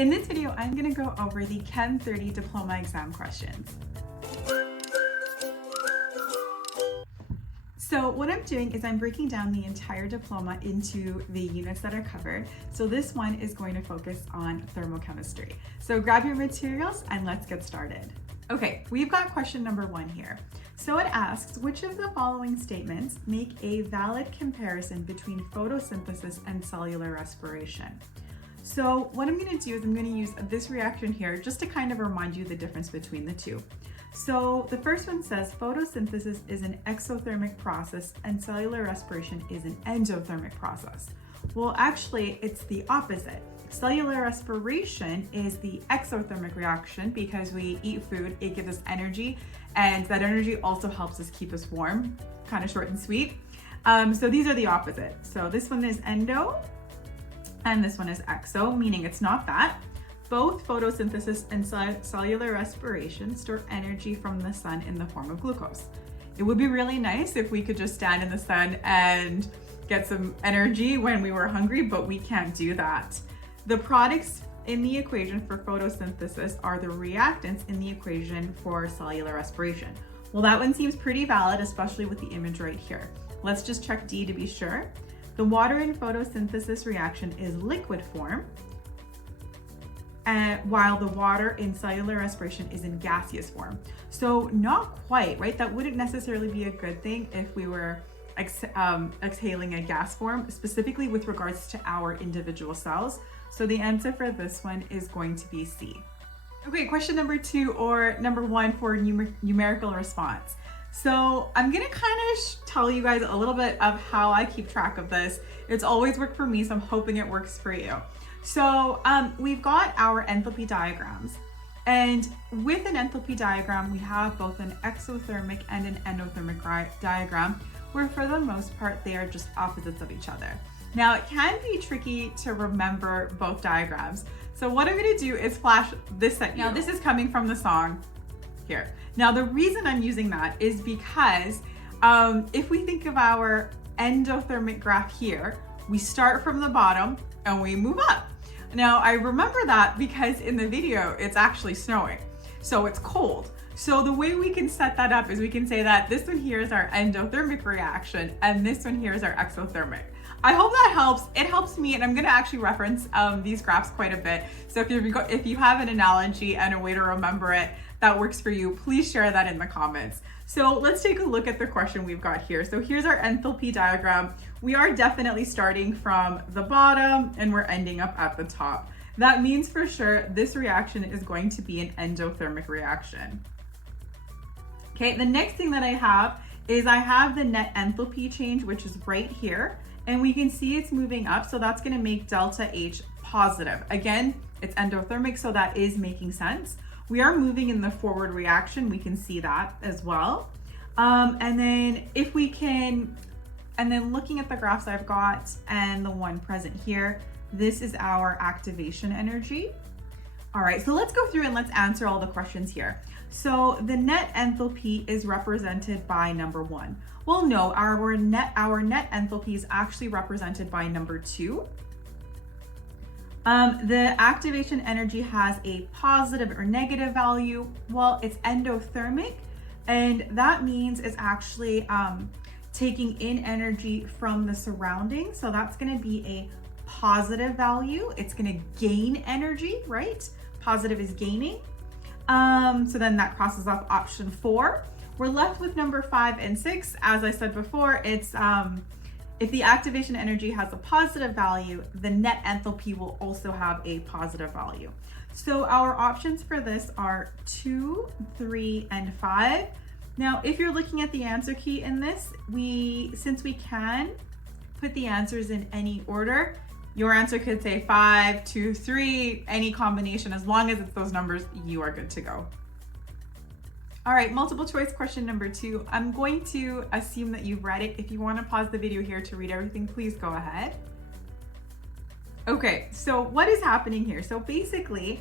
In this video, I'm going to go over the Chem 30 Diploma Exam questions. So what I'm doing is I'm breaking down the entire diploma into the units that are covered. So this one is going to focus on thermochemistry. So grab your materials and let's get started. Okay, we've got question number 1 here. So it asks, which of the following statements make a valid comparison between photosynthesis and cellular respiration? So what I'm going to do is I'm going to use this reaction here just to kind of remind you the difference between the two. So the first one says photosynthesis is an exothermic process and cellular respiration is an endothermic process. Well, actually, it's the opposite. Cellular respiration is the exothermic reaction because we eat food, it gives us energy, and that energy also helps us keep us warm, kind of short and sweet. So these are the opposite. So this one is endo, and this one is exo, meaning it's not that. Both photosynthesis and cellular respiration store energy from the sun in the form of glucose. It would be really nice if we could just stand in the sun and get some energy when we were hungry, but we can't do that. The products in the equation for photosynthesis are the reactants in the equation for cellular respiration. Well, that one seems pretty valid, especially with the image right here. Let's just check D to be sure. The water in photosynthesis reaction is liquid form, while the water in cellular respiration is in gaseous form. So not quite, right? That wouldn't necessarily be a good thing if we were exhaling a gas form, specifically with regards to our individual cells. So the answer for this one is going to be C. Okay, question number 2 or number 1 for numerical response. So I'm gonna kind of tell you guys a little bit of how I keep track of this. It's always worked for me, so I'm hoping it works for you. So we've got our enthalpy diagrams. And with an enthalpy diagram, we have both an exothermic and an endothermic diagram, where for the most part, they are just opposites of each other. Now, it can be tricky to remember both diagrams. So what I'm gonna do is flash this at you. Now, this is coming from the song here. Now, the reason I'm using that is because if we think of our endothermic graph here, we start from the bottom and we move up. Now, I remember that because in the video, it's actually snowing. So it's cold. So the way we can set that up is we can say that this one here is our endothermic reaction and this one here is our exothermic. I hope that helps. It helps me, and I'm gonna actually reference these graphs quite a bit. So if you have an analogy and a way to remember it that works for you, please share that in the comments. So let's take a look at the question we've got here. So here's our enthalpy diagram. We are definitely starting from the bottom and we're ending up at the top. That means for sure this reaction is going to be an endothermic reaction. Okay, the next thing that I have is I have the net enthalpy change, which is right here. And we can see it's moving up, so that's gonna make delta H positive. Again, it's endothermic, so that is making sense. We are moving in the forward reaction, we can see that as well. And then looking at the graphs I've got and the one present here, this is our activation energy. All right, so let's go through and let's answer all the questions here. So the net enthalpy is represented by number 1. Well, no, our net enthalpy is actually represented by number 2. The activation energy has a positive or negative value. Well, it's endothermic, and that means it's actually taking in energy from the surroundings. So that's going to be a positive value. It's going to gain energy, right? Positive is gaining. So then that crosses off option 4. We're left with number 5 and 6. As I said before, it's if the activation energy has a positive value, the net enthalpy will also have a positive value. So our options for this are 2, 3, and 5. Now, if you're looking at the answer key in this, since we can put the answers in any order, your answer could say 5, 2, 3, any combination. As long as it's those numbers, you are good to go. All right, multiple choice question number 2. I'm going to assume that you've read it. If you want to pause the video here to read everything, please go ahead. Okay, so what is happening here? So basically,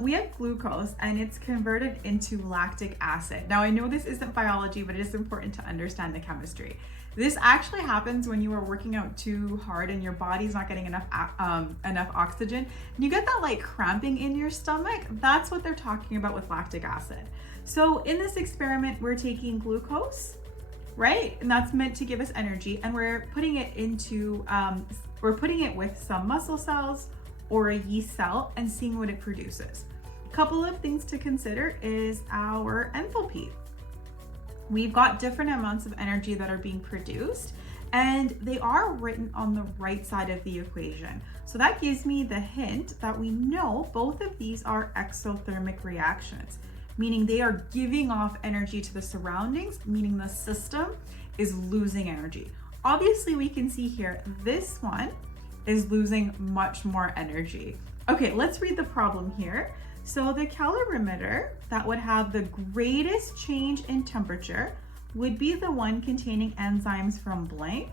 we have glucose and it's converted into lactic acid. Now, I know this isn't biology, but it is important to understand the chemistry. This actually happens when you are working out too hard and your body's not getting enough oxygen. And you get that like cramping in your stomach. That's what they're talking about with lactic acid. So in this experiment, we're taking glucose, right? And that's meant to give us energy. And we're putting it with some muscle cells or a yeast cell and seeing what it produces. A couple of things to consider is our enthalpy. We've got different amounts of energy that are being produced, and they are written on the right side of the equation. So that gives me the hint that we know both of these are exothermic reactions, meaning they are giving off energy to the surroundings, meaning the system is losing energy. Obviously, we can see here, this one is losing much more energy. Okay, let's read the problem here. So the calorimeter that would have the greatest change in temperature would be the one containing enzymes from blank.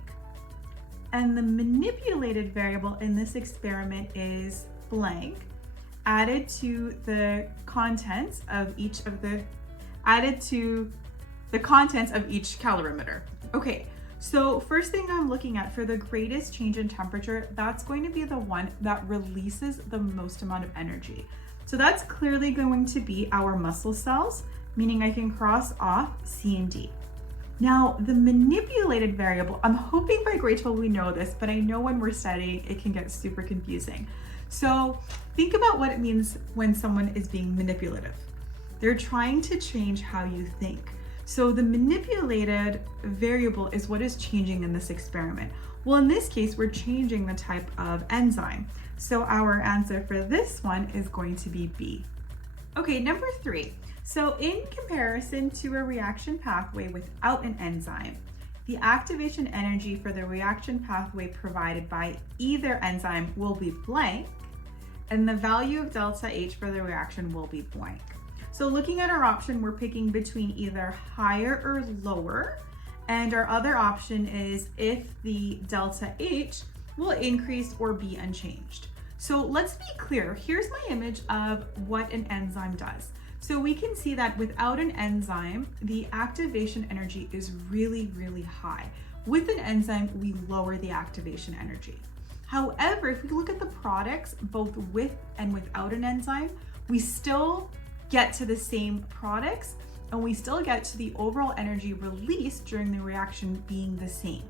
And the manipulated variable in this experiment is blank, added to the contents of each calorimeter. Okay, so first thing I'm looking at for the greatest change in temperature, that's going to be the one that releases the most amount of energy. So that's clearly going to be our muscle cells, meaning I can cross off C and D. Now, the manipulated variable, I'm hoping by grade 12 we know this, but I know when we're studying, it can get super confusing. So think about what it means when someone is being manipulative. They're trying to change how you think. So the manipulated variable is what is changing in this experiment. Well, in this case, we're changing the type of enzyme. So our answer for this one is going to be B. Okay, number 3. So in comparison to a reaction pathway without an enzyme, the activation energy for the reaction pathway provided by either enzyme will be blank, and the value of delta H for the reaction will be blank. So looking at our option, we're picking between either higher or lower, and our other option is if the delta H will increase or be unchanged. So let's be clear. Here's my image of what an enzyme does. So we can see that without an enzyme, the activation energy is really, really high. With an enzyme, we lower the activation energy. However, if we look at the products, both with and without an enzyme, we still get to the same products and we still get to the overall energy released during the reaction being the same.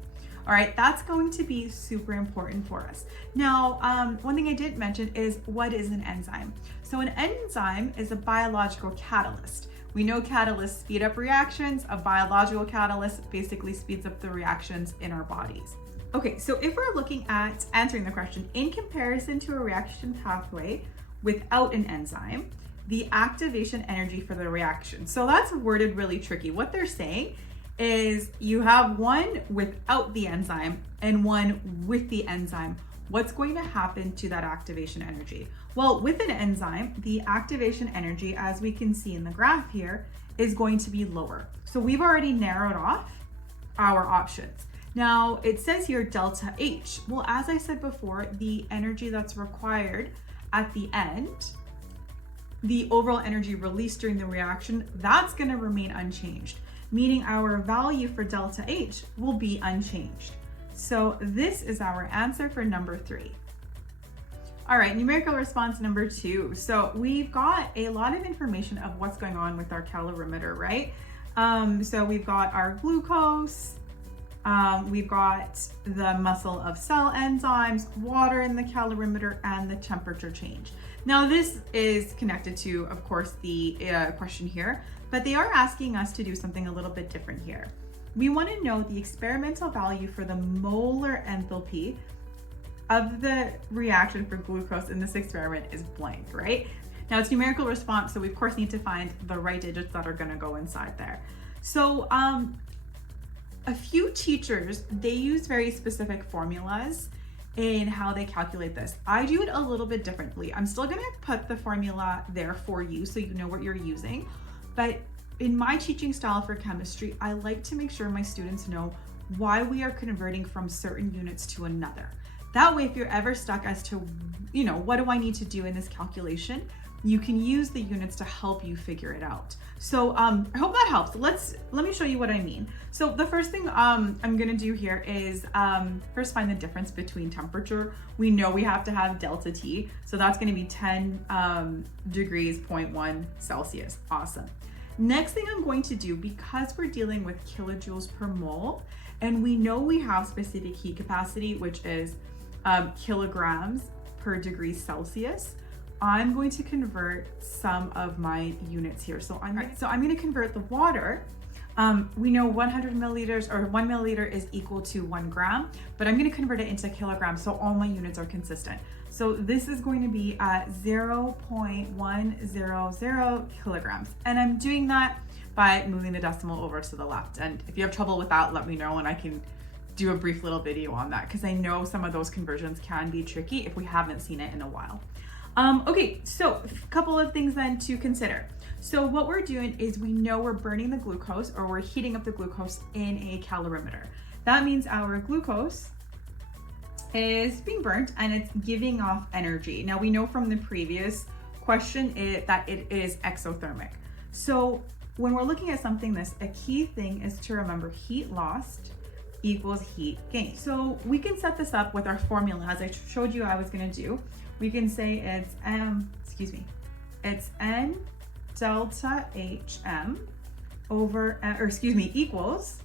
All right, that's going to be super important for us. Now, one thing I didn't mention is what is an enzyme? So an enzyme is a biological catalyst. We know catalysts speed up reactions. A biological catalyst basically speeds up the reactions in our bodies. Okay, so if we're looking at answering the question, in comparison to a reaction pathway without an enzyme, the activation energy for the reaction. So that's worded really tricky. What they're saying is you have one without the enzyme and one with the enzyme. What's going to happen to that activation energy? Well, with an enzyme, the activation energy, as we can see in the graph here, is going to be lower. So we've already narrowed off our options. Now it says here delta H. Well, as I said before, the energy that's required at the end, the overall energy released during the reaction, that's going to remain unchanged, meaning our value for delta H will be unchanged. So this is our answer for number 3. All right, numerical response number 2. So we've got a lot of information of what's going on with our calorimeter, right? So we've got our glucose, we've got the muscle of cell enzymes, water in the calorimeter, and the temperature change. Now this is connected to, of course, the question here, but they are asking us to do something a little bit different here. We want to know the experimental value for the molar enthalpy of the reaction for glucose in this experiment is blank, right? Now it's numerical response, so we of course need to find the right digits that are going to go inside there. So a few teachers, they use very specific formulas in how they calculate this. I do it a little bit differently. I'm still going to put the formula there for you so you know what you're using, but in my teaching style for chemistry, I like to make sure my students know why we are converting from certain units to another. That way, if you're ever stuck as to, what do I need to do in this calculation, you can use the units to help you figure it out. So I hope that helps. Let me show you what I mean. So the first thing I'm gonna do here is first find the difference between temperature. We know we have to have delta T, so that's gonna be 10 degrees, 0.1 Celsius. Awesome. Next thing I'm going to do, because we're dealing with kilojoules per mole, and we know we have specific heat capacity, which is kilograms per degree Celsius, I'm going to convert some of my units here. So I'm going to convert the water. We know 100 milliliters or 1 milliliter is equal to 1 gram, but I'm going to convert it into kilograms so all my units are consistent. So this is going to be at 0.100 kilograms. And I'm doing that by moving the decimal over to the left. And if you have trouble with that, let me know and I can do a brief little video on that, because I know some of those conversions can be tricky if we haven't seen it in a while. Okay, so a couple of things then to consider. So what we're doing is we know we're burning the glucose, or we're heating up the glucose in a calorimeter. That means our glucose is being burnt and it's giving off energy. Now we know from the previous question that it is exothermic. So when we're looking at something this, a key thing is to remember heat lost equals heat gain. So we can set this up with our formula as I showed you I was gonna do. We can say it's N delta HM equals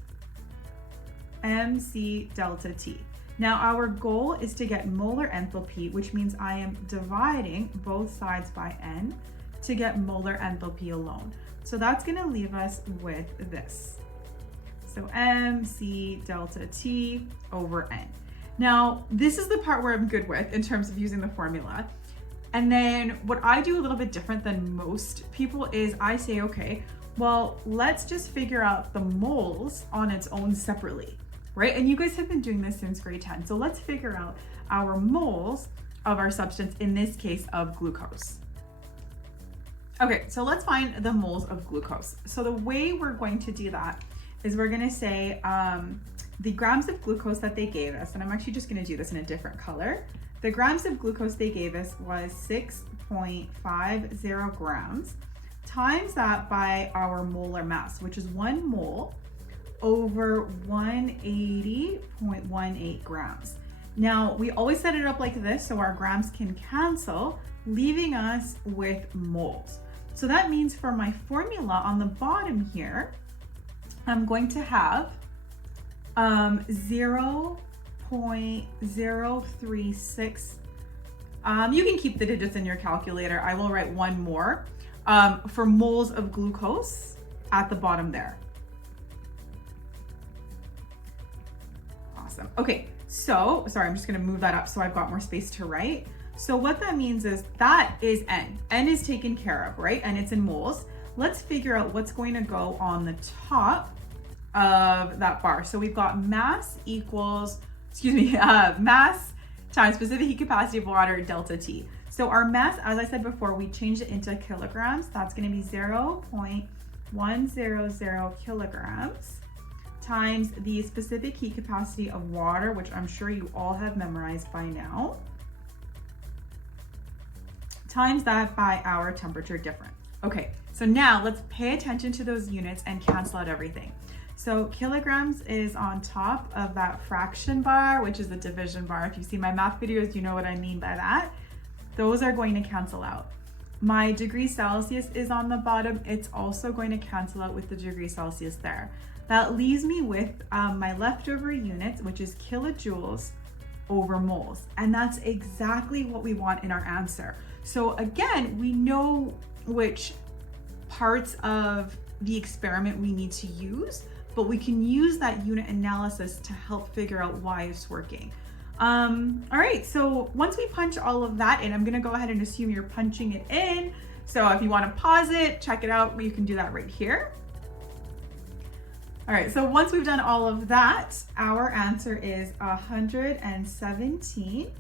MC delta T. Now our goal is to get molar enthalpy, which means I am dividing both sides by N to get molar enthalpy alone. So that's gonna leave us with this. So MC delta T over N. Now, this is the part where I'm good with in terms of using the formula. And then what I do a little bit different than most people is I say, okay, well, let's just figure out the moles on its own separately, right? And you guys have been doing this since grade 10. So let's figure out our moles of our substance, in this case of glucose. Okay, so let's find the moles of glucose. So the way we're going to do that is we're gonna say the grams of glucose that they gave us, and I'm actually just gonna do this in a different color. The grams of glucose they gave us was 6.50 grams, times that by our molar mass, which is 1 mole over 180.18 grams. Now, we always set it up like this so our grams can cancel, leaving us with moles. So that means for my formula on the bottom here, I'm going to have 0.036. You can keep the digits in your calculator. I will write one more for moles of glucose at the bottom there. Awesome. Okay, so sorry, I'm just gonna move that up so I've got more space to write. So what that means is that is N. N is taken care of, right? And it's in moles. Let's figure out what's going to go on the top of that bar. So we've got mass equals, mass times specific heat capacity of water, delta T. So our mass, as I said before, we changed it into kilograms. That's going to be 0.100 kilograms times the specific heat capacity of water, which I'm sure you all have memorized by now, times that by our temperature difference. Okay, so now let's pay attention to those units and cancel out everything. So kilograms is on top of that fraction bar, which is the division bar. If you see my math videos, you know what I mean by that. Those are going to cancel out. My degree Celsius is on the bottom. It's also going to cancel out with the degree Celsius there. That leaves me with my leftover units, which is kilojoules over moles. And that's exactly what we want in our answer. So again, we know which parts of the experiment we need to use, but we can use that unit analysis to help figure out why it's working. All right, so once we punch all of that in, I'm gonna go ahead and assume you're punching it in. So if you wanna pause it, check it out, you can do that right here. All right, so once we've done all of that, our answer is 117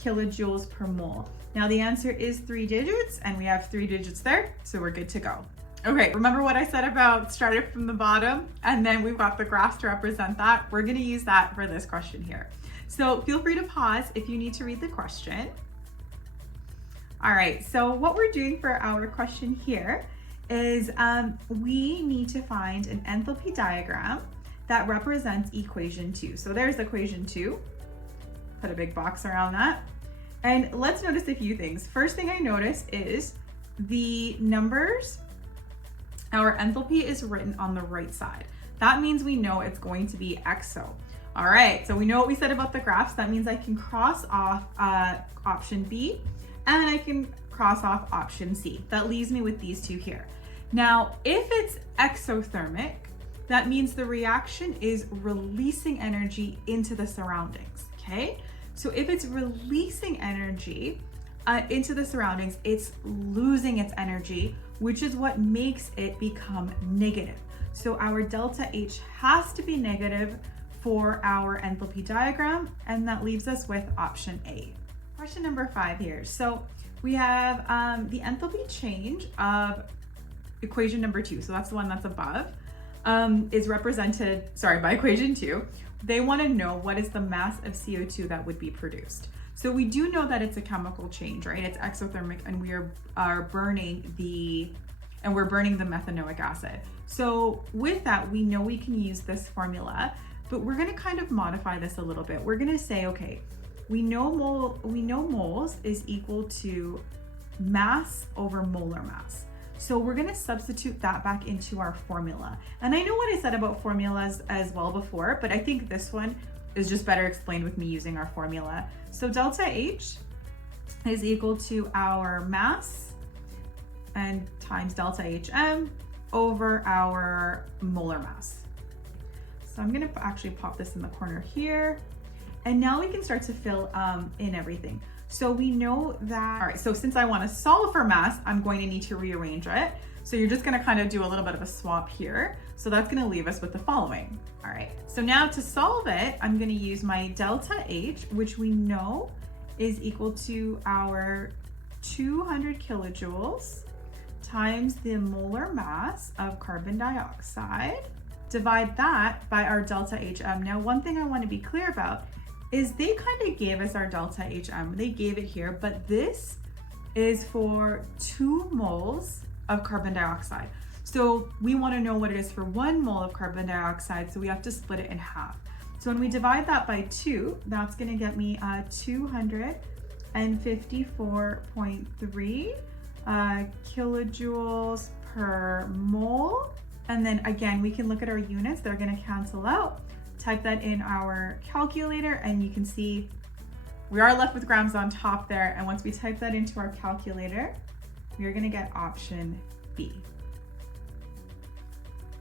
kilojoules per mole. Now the answer is 3 digits, and we have 3 digits there, so we're good to go. Okay, remember what I said about starting from the bottom, and then we've got the graphs to represent that? We're gonna use that for this question here. So feel free to pause if you need to read the question. All right, so what we're doing for our question here is we need to find an enthalpy diagram that represents equation 2. So there's equation 2. Put a big box around that. And let's notice a few things. First thing I notice is the numbers, our enthalpy is written on the right side. That means we know it's going to be XO. All right, so we know what we said about the graphs. That means I can cross off option B and I can cross off option C. That leaves me with these two here. Now, if it's exothermic, that means the reaction is releasing energy into the surroundings, okay? So if it's releasing energy into the surroundings, it's losing its energy, which is what makes it become negative. So our delta H has to be negative for our enthalpy diagram, and that leaves us with option A. Question number 5 here. So we have the enthalpy change of equation number 2. So that's the one that's above, is represented, by equation 2. They want to know what is the mass of CO2 that would be produced. So we do know that it's a chemical change, right? It's exothermic, and we are burning the methanoic acid. So with that, we know we can use this formula, but we're going to kind of modify this a little bit. We're going to say, okay, we know moles is equal to mass over molar mass. So we're going to substitute that back into our formula. And I know what I said about formulas as well before, but I think this one is just better explained with me using our formula. So delta H is equal to our mass and times delta HM over our molar mass. So I'm going to actually pop this in the corner here. And now we can start to fill in everything. So we know that, all right, so since I want to solve for mass, I'm going to need to rearrange it. So you're just going to kind of do a little bit of a swap here. So that's going to leave us with the following. All right, so now to solve it, I'm going to use my delta H, which we know is equal to our 200 kilojoules times the molar mass of carbon dioxide. Divide that by our delta HM. Now, one thing I want to be clear about is they kind of gave us our delta HM. They gave it here, but this is for 2 moles of carbon dioxide. So we want to know what it is for 1 mole of carbon dioxide, so we have to split it in half. So when we divide that by 2, that's going to get me 254.3 kilojoules per mole. And then again, we can look at our units. They're going to cancel out. Type that in our calculator, and you can see we are left with grams on top there. And once we type that into our calculator, we're going to get option B.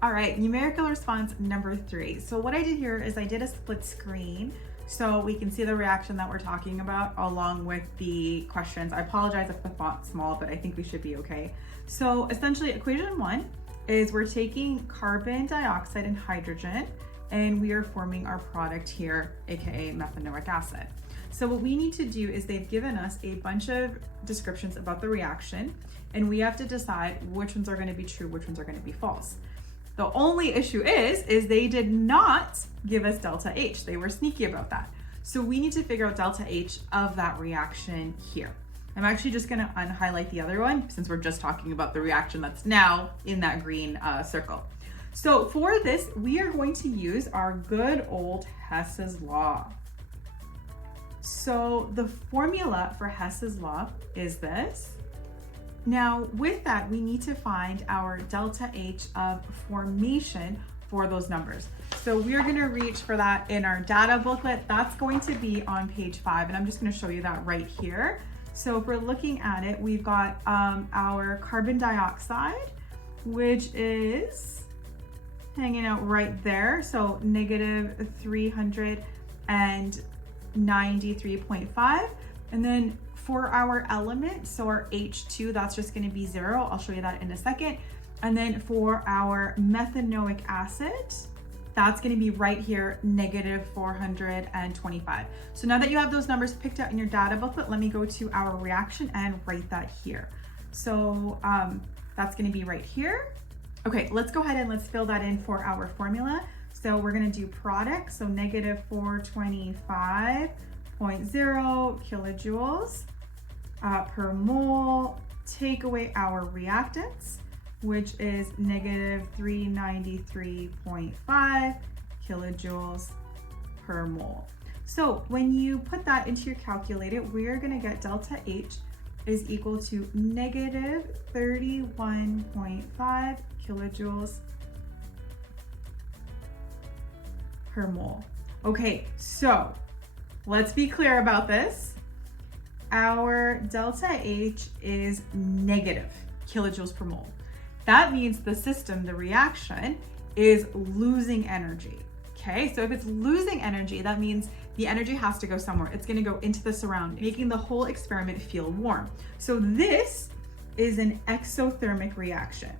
All right, numerical response number 3. So what I did here is I did a split screen so we can see the reaction that we're talking about along with the questions. I apologize if the font's small, but I think we should be okay. So essentially equation 1 is we're taking carbon dioxide and hydrogen, and we are forming our product here, aka methanoic acid. So what we need to do is they've given us a bunch of descriptions about the reaction, and we have to decide which ones are going to be true, which ones are going to be false. The only issue is they did not give us delta H. They were sneaky about that. So we need to figure out delta H of that reaction here. I'm actually just going to unhighlight the other one since we're just talking about the reaction that's now in that green circle. So for this, we are going to use our good old Hess's law. So the formula for Hess's law is this. Now with that, we need to find our delta H of formation for those numbers. So we're going to reach for that in our data booklet. That's going to be on page 5, and I'm just going to show you that right here. So if we're looking at it, we've got our carbon dioxide, which is hanging out right there. So negative 393.5. And then for our element, so our H2, that's just going to be 0. I'll show you that in a second. And then for our methanoic acid, that's going to be right here, negative 425. So now that you have those numbers picked out in your data booklet, let me go to our reaction and write that here. So that's going to be right here. Okay, let's go ahead and let's fill that in for our formula. So we're going to do product, so negative 425.0 kilojoules per mole. Take away our reactants, which is negative 393.5 kilojoules per mole. So when you put that into your calculator, we're going to get delta H is equal to negative 31.5 kilojoules per mole. Okay, so let's be clear about this. Our delta H is negative kilojoules per mole. That means the system, the reaction, is losing energy. Okay, so if it's losing energy, that means the energy has to go somewhere. It's going to go into the surrounding, making the whole experiment feel warm. So this is an exothermic reaction.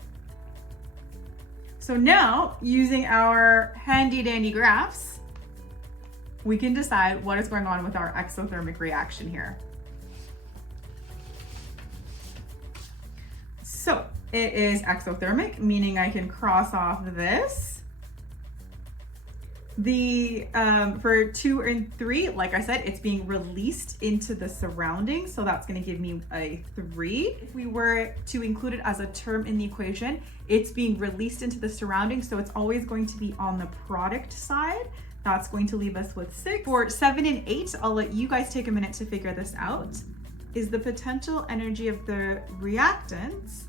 So now, using our handy dandy graphs, we can decide what is going on with our exothermic reaction here. So it is exothermic, meaning I can cross off this. For 2 and 3, like I said, it's being released into the surroundings, so that's going to give me a 3. If we were to include it as a term in the equation, it's being released into the surroundings, so it's always going to be on the product side. That's going to leave us with 6. For 7 and 8, I'll let you guys take a minute to figure this out. Is the potential energy of the reactants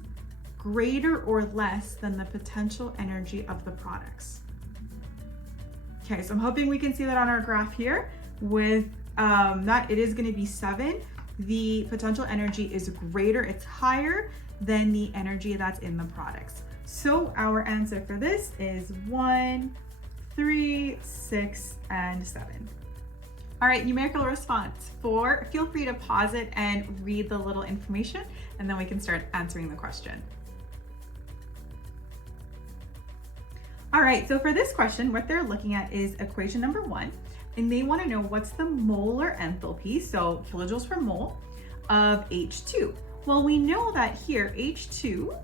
greater or less than the potential energy of the products? Okay, so I'm hoping we can see that on our graph here. With that, it is going to be 7. The potential energy is greater, it's higher than the energy that's in the products. So our answer for this is 1, 3, 6, and 7. All right, numerical response 4. Feel free to pause it and read the little information, and then we can start answering the question. All right, so for this question, what they're looking at is equation number 1, and they want to know what's the molar enthalpy, so kilojoules per mole, of H2. Well, we know that here H2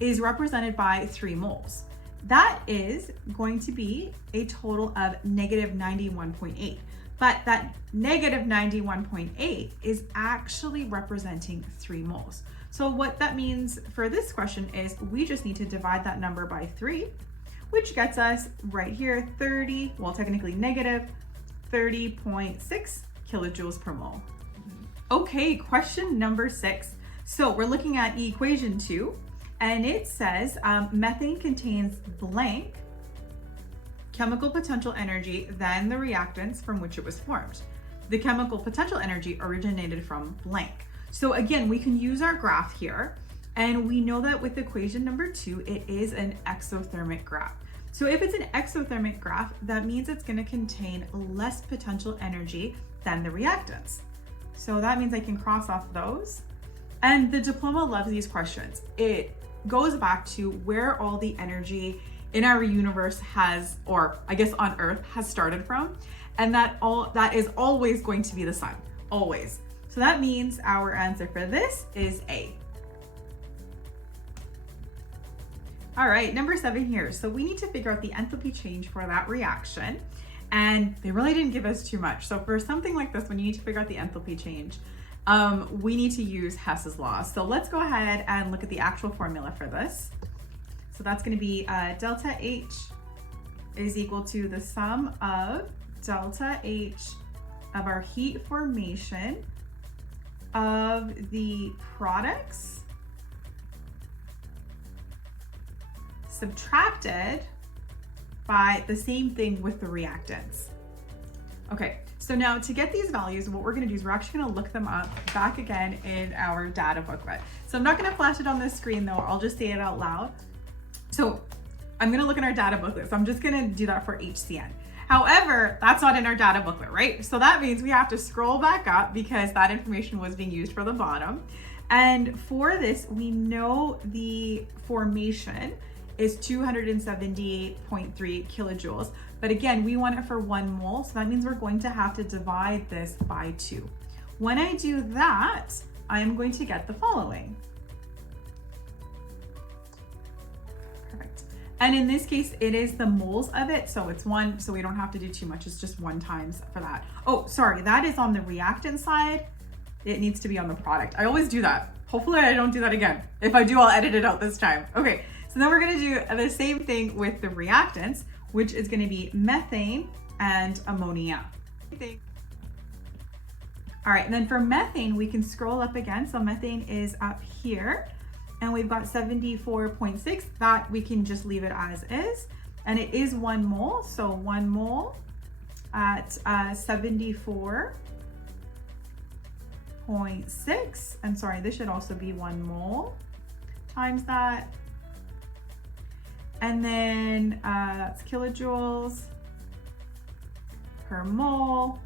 is represented by 3 moles. That is going to be a total of negative 91.8. But that negative 91.8 is actually representing 3 moles. So what that means for this question is we just need to divide that number by 3, which gets us right here, technically negative 30.6 kilojoules per mole. Okay, question number 6. So we're looking at equation 2, and it says methane contains blank chemical potential energy than the reactants from which it was formed. The chemical potential energy originated from blank. So again, we can use our graph here, and we know that with equation number 2, it is an exothermic graph. So if it's an exothermic graph, that means it's going to contain less potential energy than the reactants. So that means I can cross off those. And the diploma loves these questions. It goes back to where all the energy in our universe has, or I guess on Earth, has started from. And that is always going to be the sun, always. So that means our answer for this is A. All right, number 7 here. So we need to figure out the enthalpy change for that reaction. And they really didn't give us too much. So for something like this, when you need to figure out the enthalpy change, we need to use Hess's law. So let's go ahead and look at the actual formula for this. So that's going to be delta H is equal to the sum of delta H of our heat formation of the products subtracted by the same thing with the reactants. Okay, so now to get these values, what we're going to do is we're actually going to look them up back again in our data booklet. So I'm not going to flash it on the screen though, I'll just say it out loud. So I'm going to look in our data booklet. So I'm just going to do that for HCN. However, that's not in our data booklet, right? So that means we have to scroll back up because that information was being used for the bottom. And for this, we know the formation is 278.3 kilojoules. But again, we want it for 1 mole. So that means we're going to have to divide this by 2. When I do that, I'm going to get the following. Perfect. And in this case, it is the moles of it. So it's 1, so we don't have to do too much. It's just 1 times for that. Oh, sorry, that is on the reactant side. It needs to be on the product. I always do that. Hopefully I don't do that again. If I do, I'll edit it out this time. Okay, so then we're gonna do the same thing with the reactants, which is gonna be methane and ammonia. All right, and then for methane, we can scroll up again. So methane is up here, and we've got 74.6. That we can just leave it as is. And it is 1 mole, so 1 mole at 74.6. And sorry, this should also be 1 mole times that. And then that's kilojoules per mole.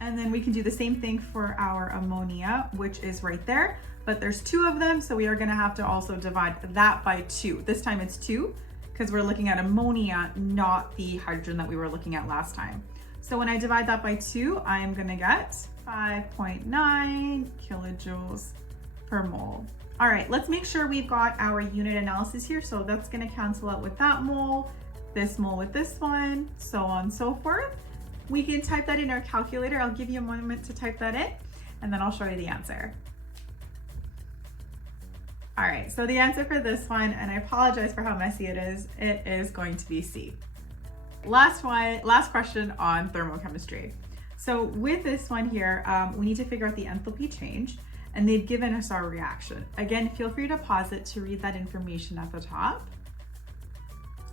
And then we can do the same thing for our ammonia, which is right there, but there's 2 of them. So we are gonna have to also divide that by 2. This time it's 2 because we're looking at ammonia, not the hydrogen that we were looking at last time. So when I divide that by 2, I'm gonna get 5.9 kilojoules per mole. All right, let's make sure we've got our unit analysis here. So that's gonna cancel out with that mole, this mole with this one, so on and so forth. We can type that in our calculator. I'll give you a moment to type that in, and then I'll show you the answer. All right, so the answer for this one, and I apologize for how messy it is going to be C. Last question on thermochemistry. So with this one here, we need to figure out the enthalpy change, and they've given us our reaction. Again, feel free to pause it to read that information at the top.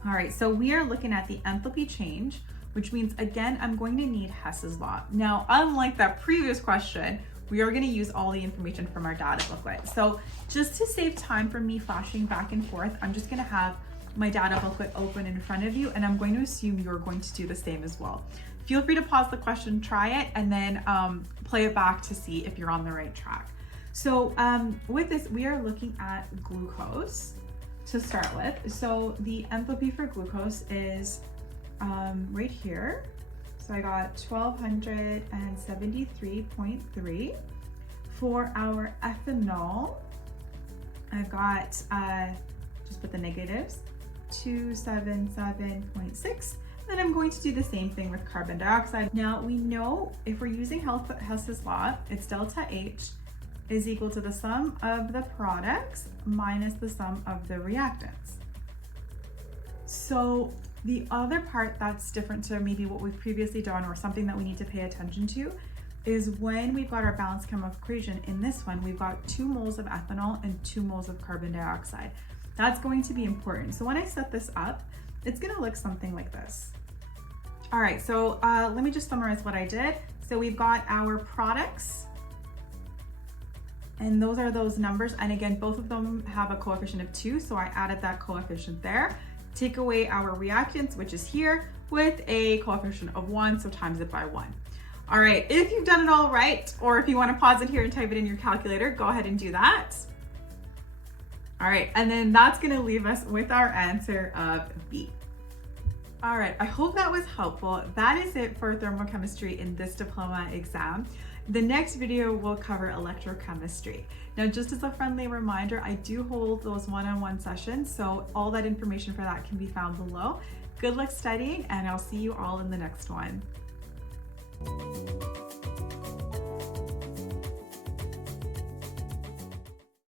All right, so we are looking at the enthalpy change, which means, again, I'm going to need Hess's law. Now, unlike that previous question, we are going to use all the information from our data booklet. So just to save time for me flashing back and forth, I'm just going to have my data booklet open in front of you, and I'm going to assume you're going to do the same as well. Feel free to pause the question, try it, and then play it back to see if you're on the right track. So with this, we are looking at glucose to start with. So the enthalpy for glucose is right here. So I got 1273.3. For our ethanol, I've got, just put the negatives, 277.6. Then I'm going to do the same thing with carbon dioxide. Now we know if we're using Hess's law, it's delta H is equal to the sum of the products minus the sum of the reactants. So the other part that's different to maybe what we've previously done, or something that we need to pay attention to, is when we've got our balanced chemical equation. In this one, we've got 2 moles of ethanol and 2 moles of carbon dioxide. That's going to be important. So when I set this up, it's gonna look something like this. All right, so let me just summarize what I did. So we've got our products, and those are those numbers. And again, both of them have a coefficient of 2, so I added that coefficient there. Take away our reactants, which is here, with a coefficient of 1, so times it by 1. All right, if you've done it all right, or if you want to pause it here and type it in your calculator, go ahead and do that. All right, and then that's going to leave us with our answer of B. All right, I hope that was helpful. That is it for thermochemistry in this diploma exam. The next video will cover electrochemistry. Now, just as a friendly reminder, I do hold those one-on-one sessions, so all that information for that can be found below. Good luck studying, and I'll see you all in the next one.